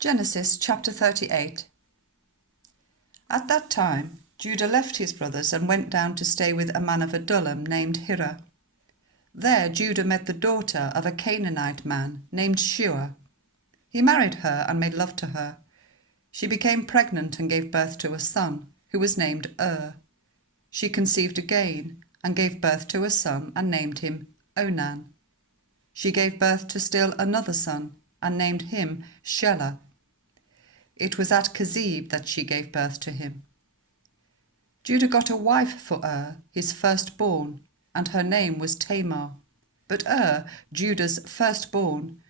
Genesis chapter 38. At that time, Judah left his brothers and went down to stay with a man of Adullam named Hirah. There Judah met the daughter of a Canaanite man named Shua. He married her and made love to her. She became pregnant and gave birth to a son, who was named She conceived again and gave birth to a son and named him Onan. She gave birth to still another son and named him Shelah. It was at Kezib that she gave birth to him. Judah got a wife for his firstborn, and her name was Tamar. But Judah's firstborn,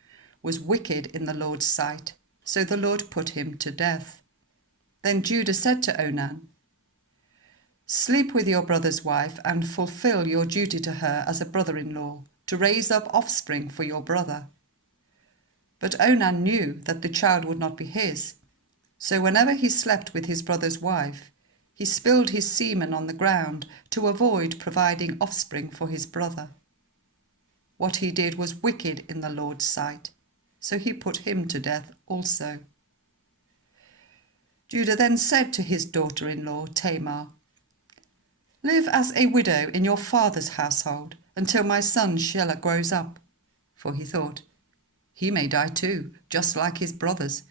was wicked in the Lord's sight, so the Lord put him to death. Then Judah said to Onan, "Sleep with your brother's wife and fulfill your duty to her as a brother-in-law, to raise up offspring for your brother." But Onan knew that the child would not be his, so whenever he slept with his brother's wife, he spilled his semen on the ground to avoid providing offspring for his brother. What he did was wicked in the Lord's sight, so he put him to death also. Judah then said to his daughter-in-law Tamar, "Live as a widow in your father's household until my son Shelah grows up." For he thought, "He may die too, just like his brothers."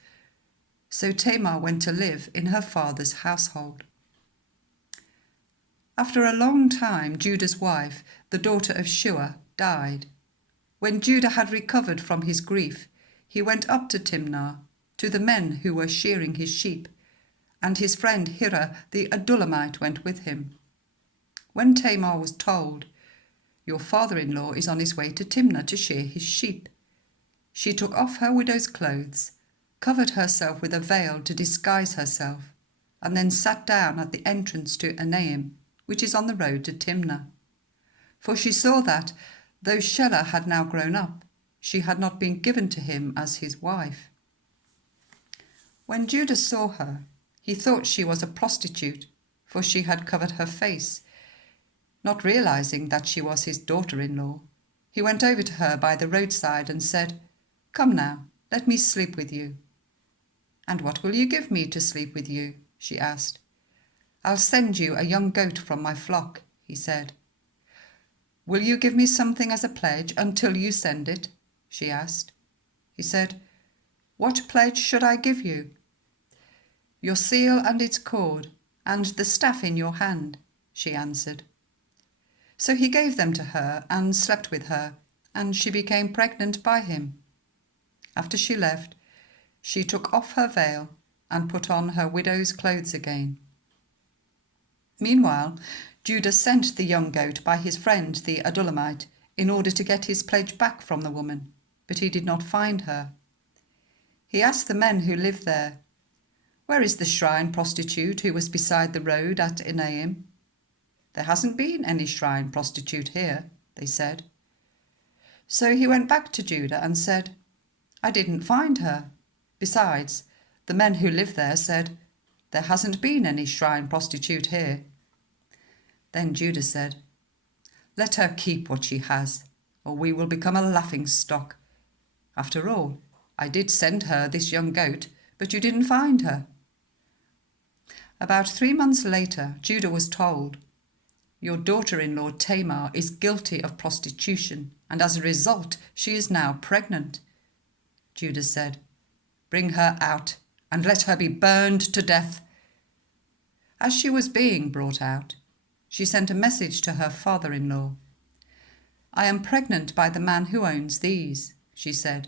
So Tamar went to live in her father's household. After a long time, Judah's wife, the daughter of Shua, died. When Judah had recovered from his grief, he went up to Timnah, to the men who were shearing his sheep, and his friend Hirah the Adullamite went with him. When Tamar was told, "Your father-in-law is on his way to Timnah to shear his sheep," she took off her widow's clothes, covered herself with a veil to disguise herself, and then sat down at the entrance to Enaim, which is on the road to Timnah. For she saw that, though Shelah had now grown up, she had not been given to him as his wife. When Judah saw her, he thought she was a prostitute, for she had covered her face. Not realizing that she was his daughter-in-law, he went over to her by the roadside and said, "Come now, let me sleep with you." "And what will you give me to sleep with you?" she asked. "I'll send you a young goat from my flock," he said. "Will you give me something as a pledge until you send it?" she asked. He said, "What pledge should I give you?" "Your seal and its cord, and the staff in your hand," she answered. So he gave them to her and slept with her, and she became pregnant by him. After she left, she took off her veil and put on her widow's clothes again. Meanwhile, Judah sent the young goat by his friend the Adullamite in order to get his pledge back from the woman, but he did not find her. He asked the men who lived there, "Where is the shrine prostitute who was beside the road at Enaim?" "There hasn't been any shrine prostitute here," they said. So he went back to Judah and said, "I didn't find her. Besides, the men who live there said, 'There hasn't been any shrine prostitute here.'" Then Judah said, "Let her keep what she has, or we will become a laughing stock. After all, I did send her this young goat, but you didn't find her." About 3 months later, Judah was told, "Your daughter-in-law Tamar is guilty of prostitution, and as a result, she is now pregnant." Judah said, "Bring her out, and let her be burned to death." As she was being brought out, she sent a message to her father-in-law. "I am pregnant by the man who owns these," she said,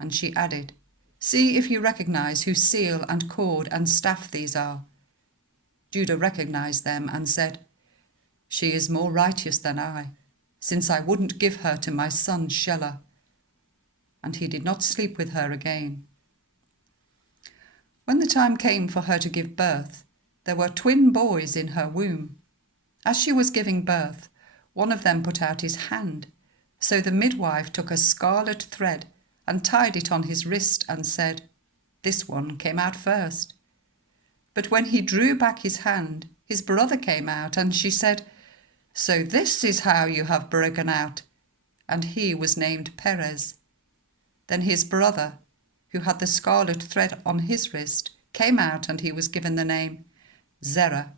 and she added, "See if you recognize whose seal and cord and staff these are." Judah recognized them and said, "She is more righteous than I, since I wouldn't give her to my son Shelah." And he did not sleep with her again. When the time came for her to give birth, there were twin boys in her womb. As she was giving birth, one of them put out his hand, so the midwife took a scarlet thread and tied it on his wrist and said, "This one came out first." But when he drew back his hand, his brother came out, and she said, "So this is how you have broken out." And he was named Perez. Then his brother, who had the scarlet thread on his wrist, came out, and he was given the name Zerah.